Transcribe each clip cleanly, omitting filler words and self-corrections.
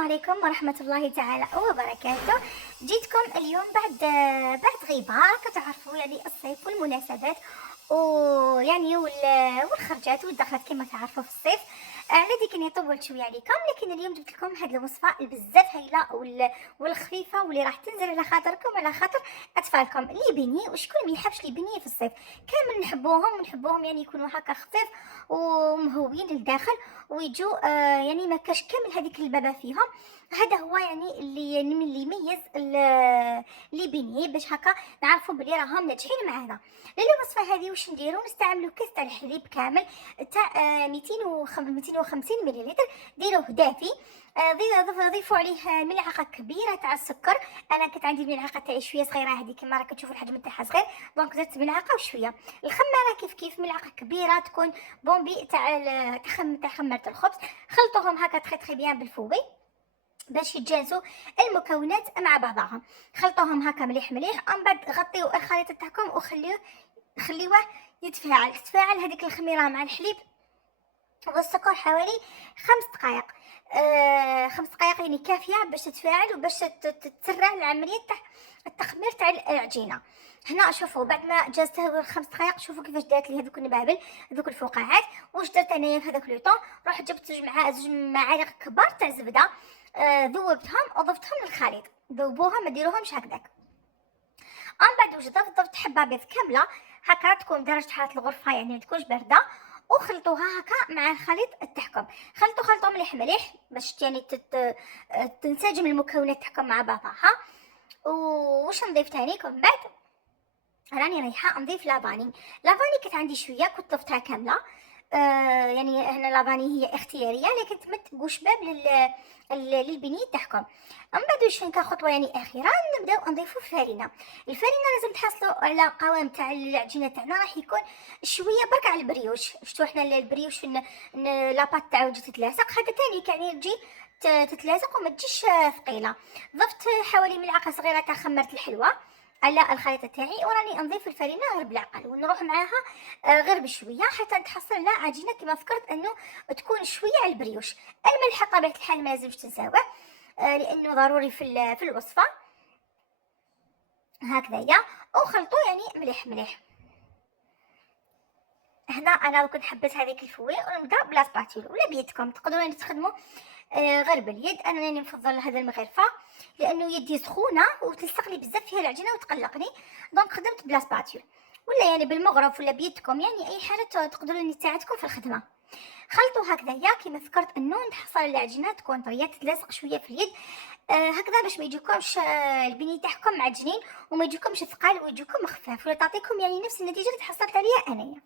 عليكم ورحمة الله تعالى وبركاته. جيتكم اليوم بعد غيبة. كتعرفوا يعني الصيف والمناسبات ويعني والخرجات والدخلات كما تعرفوا في الصيف. الذي كان يطول شويه عليكم، لكن اليوم جبت لكم هذه الوصفه بزاف هايله والخفيفه واللي راح تنزل على خاطركم وعلى خاطر اطفالكم. اللي بيني وشكون ما يحبش اللي بيني في الصيف، كامل نحبوهم يعني يكونوا هكا خفيف ومهوين للداخل ويجوا يعني ما كاش كامل هذيك البابه فيهم. هذا هو يعني اللي يميز اللي بيني، باش هكا نعرفوا بلي راهم ناجحين معنا. للوصفه هذه واش نديروا؟ نستعملوا كاس تاع الحليب كامل تاع 250 مليلتر، ديروه دافي. ضيفوا عليه ملعقه كبيره تاع السكر. انا كانت عندي الملعقه تاعي شويه صغيره، هذه كما راك تشوفوا الحجم تاعها صغير، دونك زدت ملعقه وشويه. الخماره كيف ملعقه كبيره تكون بومبي تاع خماره الخبز. خلطوهم هكا تري بيان بالفوي باش يتجانسوا المكونات مع بعضها. خلطوهم هكا مليح ومن بعد غطيو الخليط تاعكم خليوه تتفاعل هذيك الخميره مع الحليب والسكر حوالي 5 دقائق. 5 دقائق يعني كافيه باش تتفاعل وباش تسرع العمليه تاع التخمير تاع العجينه. هنا شوفوا بعد ما جازته 5 دقائق، شوفوا كيفاش دارت لي هذوك النبابل هذوك الفقاعات. واش درت انايا في هذاك لو طون؟ رحت جبت زوج معالق كبار تاع زبده، ذوبتهم وضفتهم للخليط. ذوبوها ما ديروهمش هكذاك. من بعد واش ضفت حبه بيض كامله هكا تكون درجه حراره الغرفه يعني ما تكونش بارده، وخلطوها هكا مع الخليط تاعكم. خلطوا مليح باش يعني تنسجم المكونات تاعكم مع بعضها. واش نضيف تاني من بعد؟ راني رايحه نضيف لافاني كانت عندي شويه كنت ضفتها كامله. يعني هنا لافاني هي اختياريه، لكن تمت باب للبنيه تاعكم. من بعد واش كخطوه يعني اخيره نبداو نضيفوا الفرينه لازم تحصلوا على قوام تاع العجينه تاعنا راح يكون شويه برك على البريوش. شفتوا حنا البريوش لاباط تاعو تجي تتلاصق، هذا ثاني يعني تجي تتلاصق وما تجيش ثقيله. ضفت حوالي ملعقه صغيره تاع خمره الحلوه على الخليط تاعي، وراني نضيف الفرينه غير بالعقل ونروح معاها غير بشويه حتى نتحصل على عجينه كما فكرت انه تكون شويه على البريوش. الملح طبيعه الحال ما لازمش تنساوه لانه ضروري في الوصفه. هكذايا وخلطوا يعني مليح. هنا انا كنت حبيت هذيك الفوي ونبدا بلا سباتول ولا بيدكم، تقدروا تستخدموا غير باليد. انا راني نفضل هذا المغرفه لانه يدي سخونه وتلصق لي بزاف فيها العجينه وتقلقني، دونك خدمت بلا سباتول ولا يعني بالمغرف ولا بيدكم، يعني اي حاجه تقدروا تساعدكم في الخدمه. خلطوا هكذايا كما فكرت انه نحصل العجينه تكون طريه تتلاصق شويه في اليد. هكذا باش ما يجيكمش البني تاعكم معجنين وما يجيكمش ثقال ويجيكم خفاف ولا تعطيكم يعني نفس النتيجه اللي تحصلت عليها انايا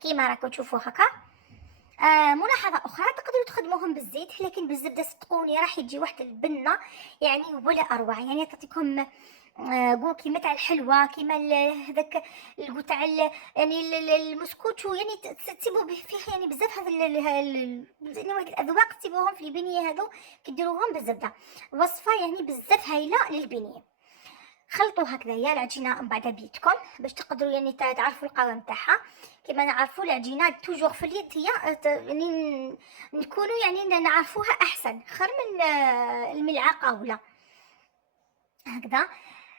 كيما راكم تشوفوا هكا. ملاحظه اخرى تقدروا تخدموهم بالزيت، لكن بالزبده صدقوني راح يجي واحد البنه يعني ولا اروع، يعني تعطيكم قو كيما تاع الحلوه كيما هذاك القو تاع يعني المسكوتشو، يعني تسيبوا فيه يعني بزاف هذا يعني واحد الاذواق تسيبوهم في البنيه هذو كديروهم بالزبده. وصفه يعني بزاف هايله للبنيه. خلطوا هكذايا العجينه من بعد بيدكم باش تقدروا يعني تعرفوا القوام تاعها. كما نعرفوا العجينه توجور في اليد هي يعني نكونوا يعني نعرفوها احسن خير من الملعقه ولا هكذا.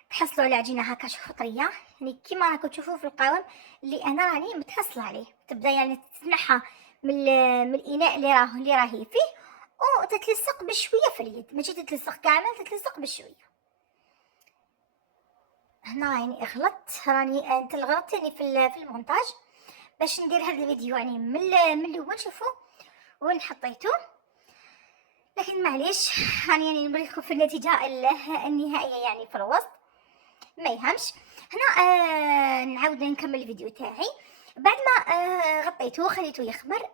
تحصلوا على العجينه هكا شوفوا طريه يعني كيما راكم تشوفوا في القوام اللي انا راني متحصله عليه. تبدا يعني تتنحى من الاناء اللي راهي فيه وتتلصق بشويه في اليد، ماشي تتلصق كامل، تتلصق بشويه. هنا يعني راني انت غلطت يعني في المونتاج باش ندير هذا الفيديو يعني من الاول. شوفوا وين حطيته، لكن معليش راني يعني نوريكم في النتيجه النهائيه يعني في الوسط ما يهمش. هنا نعاود نكمل الفيديو تاعي. بعد ما غطيته خليته يخمر،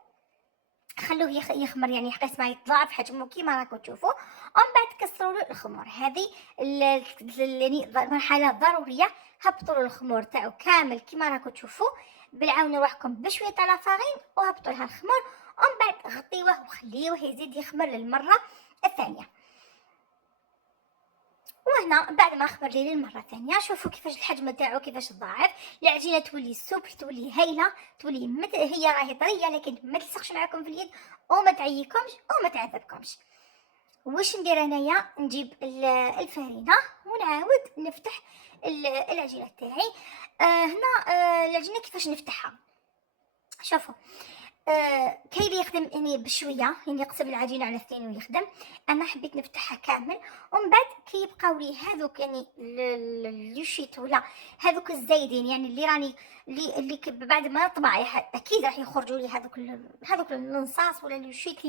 خلوه يخمر يعني حقيت ما يتضاعف حجمه كيما راكم تشوفوا. ومن بعد كسروا له الخمور، هذه يعني مرحله ضروريه. هبطوا له الخمور تاعو كامل كيما راكم تشوفوا بالعون روحكم بشويه تاع لافارين وهبطوا لها الخمور. ومن بعد غطيوه وخليوه يزيد يخمر للمره الثانيه. وهنا بعد ما خمر لي للمره الثانيه شوفوا كيفاش الحجم تاعو كيفاش تضاعف، العجينه تولي سوبل تولي هايله تولي هي راهي طريه لكن ما تلصقش معكم في اليد وما تعيكمش وما تعذبكمش. واش ندير انايا؟ نجيب الفرينه ونعاود نفتح العجينه تاعي. هنا العجينه كيفاش نفتحها؟ شوفوا، كاين اللي يخدم يعني بشويه، يعني يقسم العجينه على اثنين ويخدم. انا حبيت نفتحها كامل، ومن بعد كيبقاو لي هذوك يعني اليوشيت ولا هذوك الزايدين، يعني اللي راني بعد ما نطبع اكيد راح يخرجوا لي هذوك النصاص ولا اليوشيت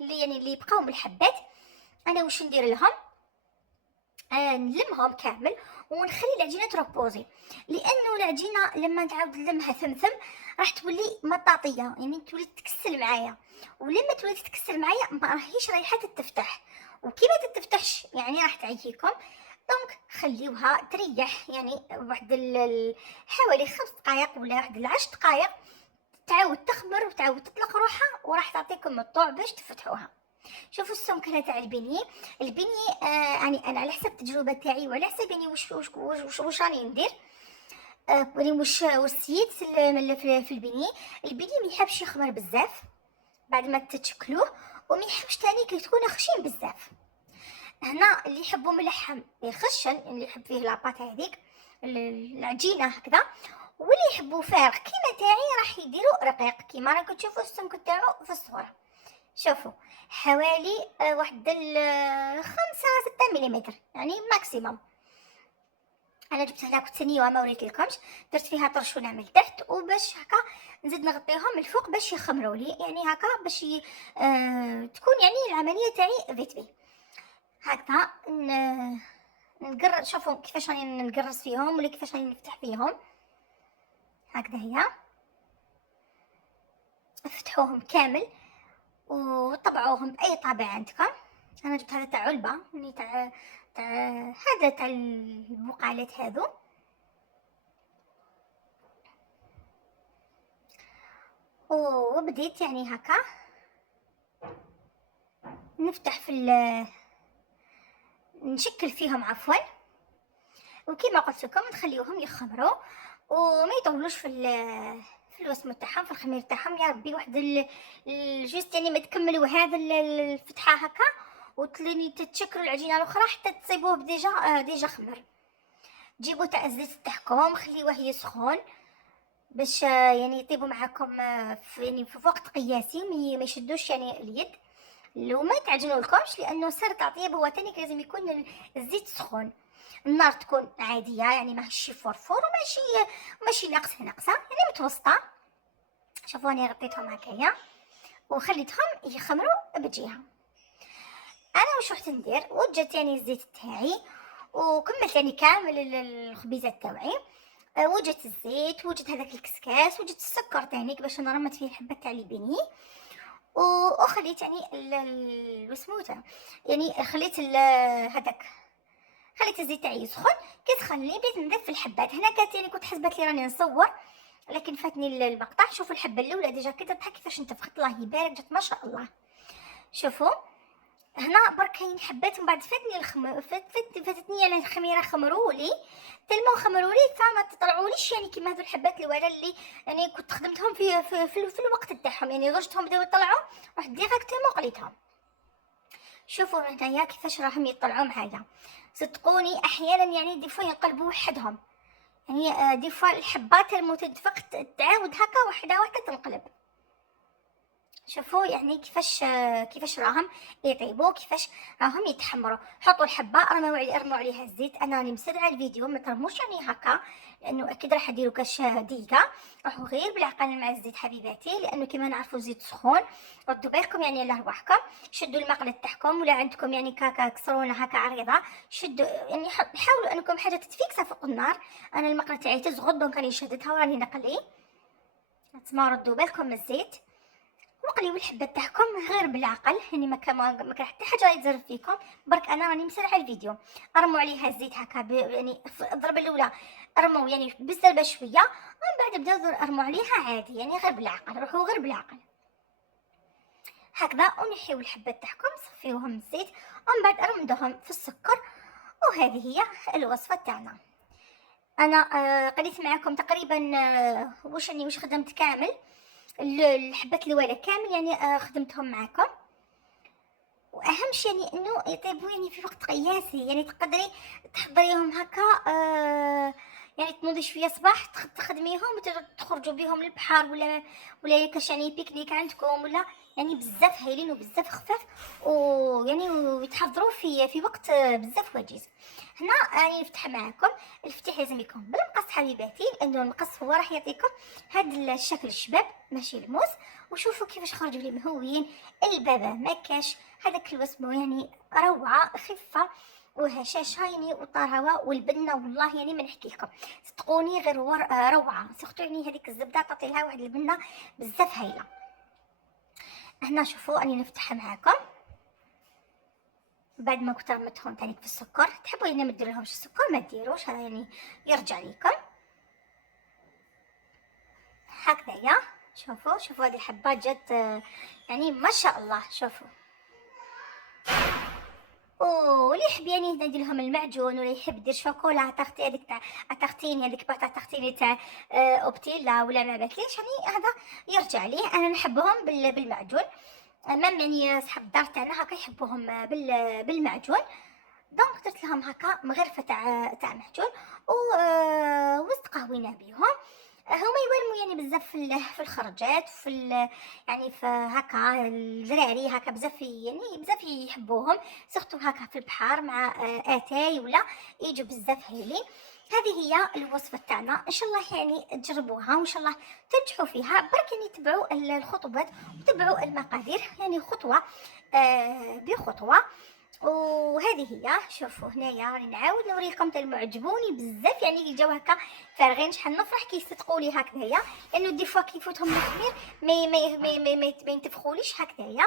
اللي يعني اللي يبقاو من الحبات. انا واش ندير لهم؟ نلمهم كامل ونخلي العجينه تروبوزي، لانه العجينه لما تعاود نلمها ثمثم راح تولي مطاطيه، يعني تولي تكسل معايا، ولما تولي تكسل معايا ما راهيش رايحه تتفتح، وكي ما تتفتحش يعني راح تعييكم. دونك خليوها تريح يعني واحد حوالي 5 دقائق ولا واحد 10 دقائق، تعاود تخمر وتعاود تطلق روحها، وراح تعطيكم الطوع باش تفتحوها. شوفوا السمكه تاع البني يعني انا على حسب التجربه تاعي وعلى حسب يعني واش راني ندير. يعني واش السيد في البني ما يحبش يخمر بزاف بعد ما تتشكلوه، وما يحبش تاني كي تكون خشين بزاف. هنا اللي يحبوا ملحم يخشن، اللي يحب فيه لاباط هذيك العجينه هكذا، واللي يحبوا فارغ كيما تاعي راح يديروا رقيق كيما راكم تشوفوا السمك تاعو في الصوره. شوفوا حوالي واحد 5-6 مليمتر يعني ماكسيموم. انا جبت هنا كنت ثانيه ما وريت لكمش، درت فيها طرشونه من تحت وباش هكا نزيد نغطيهم من الفوق باش يخمروا لي، يعني هكا باش تكون يعني العمليه تاعي فيت بي هكذا. نقرص، شوفوا كيفاش راني نقرص فيهم ولا كيفاش راني نفتح فيهم. هكذا هي، افتحوهم كامل وطبعوهم باي طابع عندكم. انا جبت هذا تاع علبه، يعني تاع هذا تاع البقالات هذو. وبديت يعني هكا نفتح نشكل فيهم عفوا، وكما قلت لكم نخليوهم يخمروا وما يطولوش في الوسم تاعهم، في الخمير تاعهم. يا ربي واحد الجوست يعني ما تكملوا هذا الفتحه هكا وتليني تتشكلوا العجينه الاخرى حتى تصيبوه ديجا خمر. جيبوا تاع الزيت تاعكم خليوه يسخن باش يعني يطيبوا معاكم يعني في وقت قياسي، ما يشدوش يعني اليد لو ما يتعجنوا لكمش، لانه سر تعطيب هو تاني لازم يكون الزيت سخون. النار تكون عاديه يعني ماشي فرفور وماشي ناقصه يعني متوسطه. شوفوا انا غطيتهم هكايا وخليتهم يخمروا بجهه. انا واش رحت ندير؟ وجدت يعني الزيت تاعي وكملت يعني كامل الخبيزات تاعي. وجدت الزيت، وجدت هذاك الكسكاس، وجدت السكر تاني باش نرمت فيه الحبه تاع البني، وخليت يعني وسموته يعني خليت هذاك، خليت الزيت تاعي يسخن. كي سخن بديت نضيف في الحبات. هنا كانت يعني كنت حسبت لي راني نصور لكن فاتني المقطع. شوفوا الحبه الاولى ديجا كي تضحك كيفاش انتفخت، الله يبارك جات ما شاء الله. شوفوا هنا برك كاين حبات من بعد فاتني فاتتني يعني الخميره خمرولي تلمو خمرولي فما تطلعوليش يعني كيما هذو الحبات الوالا اللي يعني كنت خدمتهم في الوقت تاعهم، يعني درجتهم بداو يطلعوا واحد ديريكتومون قليتهم. شوفوا هنايا كيفاش راهم يطلعوا معايا. صدقوني احيانا يعني دي فوا ينقلبوا وحدهم، يعني دي فوا الحبات المتدفق تعاود هكا وحده تنقلب. شوفوا يعني كيفاش راهم يطيبوا، كيفاش راهم يتحمروا. حطوا الحبه ارموا عليها الزيت. انا راني مسرعه الفيديو ما ترموش يعني هكا لانه اكيد راح ديروا كاش دقيقه. راحوا غير بالعقل مع الزيت حبيباتي، لانه كما نعرفوا الزيت سخون. ردوا بالكم يعني على رواحكم، شدوا المقله تاعكم ولا عندكم يعني كاكا كسرونه هكا عريضه شدوا، يعني حاولوا انكم حاجه تتفيكسها فوق النار. انا المقله تاعي تزغد دونك راني شدتها وراني نقلي. تسمعوا ردوا بالكم الزيت وقليو الحبه تاعكم غير بالعقل، يعني ما كان حتى حاجه يتزرب فيكم. برك انا راني مسرعه الفيديو. ارموا عليها الزيت هكا يعني الضربه الاولى ارموا يعني بالزربه شويه، ومن بعد بداو ارموا عليها عادي يعني غير بالعقل، روحوا غير بالعقل هكذا. ونحيو الحبه تاعكم صفيوهم الزيت ومن بعد ارمدوهم في السكر. وهذه هي الوصفه تاعنا. انا قريت معكم تقريبا واش خدمت كامل الحبات الوالا كامل يعني خدمتهم معكم. واهم اهمش يعني انه يطيبوا يعني في وقت قياسي. يعني تقدري تحضريهم هكا يعني تنوضي شويه صباح تخدميهم وتخرجوا بهم للبحر ولا كاش يعني بيكنيك عندكم، ولا يعني بزاف هايلين وبزاف خفاف ويعني ويتحضروا في وقت بزاف وجيز. هنا راني نفتح معاكم. الفتيح لازم يكون بالمقص حبيباتي، لانه المقص هو راح يعطيكم هذا الشكل الشباب ماشي الموس. وشوفوا كيفاش خرجوا لي مهويين. البابا ما كاش هذاك الوسمو يعني روعه خفه وهشاشه يعني وطراوه والبنه والله يعني ما نحكي لكم صدقوني غير روعه. سيرتو يعني هذيك الزبده تعطي لها واحد البنه بزاف هايله. هنا شوفوا اني نفتحها معاكم بعد ما كنت رمتهم تاني في السكر. تحبوا يعني ما ديرلهمش السكر ما ديروش، هذا يعني يرجع ليكم هكذايا. شوفوا هذه الحبات جات يعني ما شاء الله. شوفوا واللي يحب يعني ندير لهم المعجون، ولا يحب يدير شوكولا تاختي هذيك تاع تاختيني هذيك باتا تاختيني تاع اوبتيلا ولا ما باتليش يعني هذا يرجع ليه. انا نحبهم بالمعجون. مام يعني صحاب الدار تاعنا هكا يحبوهم بالمعجون. دونك درت لهم هكا مغرفه تاع معجون واستقهوينا بيهم. هما يورموا يعني بزاف في الخرجات يعني في هكا الدراري هكا بزاف يعني بزاف يحبوهم سورتو هكا في البحر مع اتاي ولا يجوا بزاف هايلين. هذه هي الوصفه تاعنا، ان شاء الله يعني تجربوها وان شاء الله تنجحوا فيها. برك يعني تبعوا الخطوات وتبعوا المقادير يعني خطوه بخطوه. وهذه هي. شوفوا هنايا راني نعاود نوريكم تاع المعجبوني بزاف يعني جاو هكا فارغين. شحال نفرح كي يصدقولي هكذايا، لانه دي فوا كيفوتهم الخمير ما ينتفخوليش هكذايا.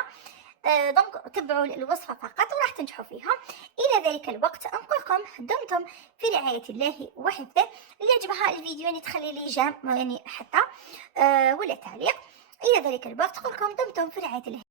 دونك تبعوا الوصفه فقط وراح تنجحوا فيها. الى ذلك الوقت نقولكم دمتم في رعايه الله وحفظه. اللي عجبها الفيديو يعني تخلي لي جيم يعني حتى ولا تعليق. الى ذلك الوقت نقولكم دمتم في رعايه الله.